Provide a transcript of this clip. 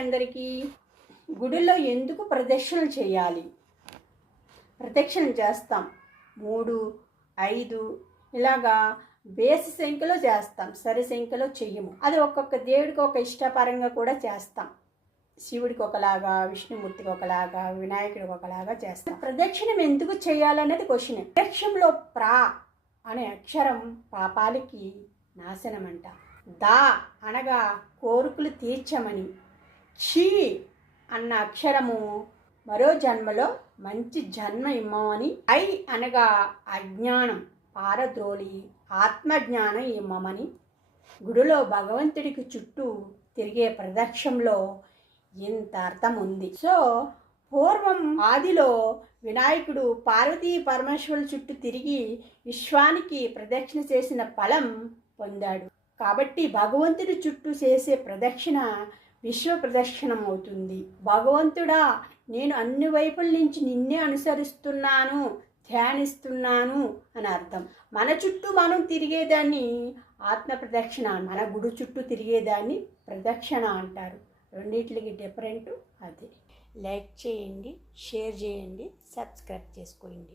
అందరికీ. గుడిలో ఎందుకు ప్రదక్షిణలు చేయాలి? ప్రదక్షిణ చేస్తాం 3, 5 ఇలాగా బేసి సంఖ్యలో చేస్తాం, సరి సంఖ్యలో చెయ్యము. అది ఒక్కొక్క దేవుడికి ఒక ఇష్టపరంగా కూడా చేస్తాం. శివుడికి ఒకలాగా, విష్ణుమూర్తికి ఒకలాగా, వినాయకుడికి ఒకలాగా చేస్తాం. ప్రదక్షిణం ఎందుకు చేయాలనేది క్వశ్చన్. ప్రదక్షిణంలో ప్రా అనే అక్షరం పాపాలకి నాశనం అంట. దా అనగా కోరికలు తీర్చమని. క్షీ అన్న అక్షరము మరో జన్మలో మంచి జన్మ ఇమ్మని. ఐ అనగా అజ్ఞానం పారద్రోలి ఆత్మజ్ఞానం ఇమ్మమని. గుడిలో భగవంతుడికి చుట్టూ తిరిగే ప్రదక్షిణలో ఇంత అర్థం ఉంది. సో పూర్వం ఆదిలో వినాయకుడు పార్వతీ పరమేశ్వరుల చుట్టూ తిరిగి విశ్వానికి ప్రదక్షిణ చేసిన ఫలం పొందాడు. కాబట్టి భగవంతుడి చుట్టూ చేసే ప్రదక్షిణ విశ్వ ప్రదక్షిణం అవుతుంది. భగవంతుడా, నేను అన్ని వైపుల నుంచి నిన్నే అనుసరిస్తున్నాను, ధ్యానిస్తున్నాను అని అర్థం. మన చుట్టూ మనం తిరిగేదాన్ని ఆత్మ ప్రదక్షిణ, మన గుడి చుట్టూ తిరిగేదాన్ని ప్రదక్షిణ అంటారు. రెండింటికి డిఫరెంట్ అదే. లైక్ చేయండి, షేర్ చేయండి, సబ్స్క్రైబ్ చేసుకోండి.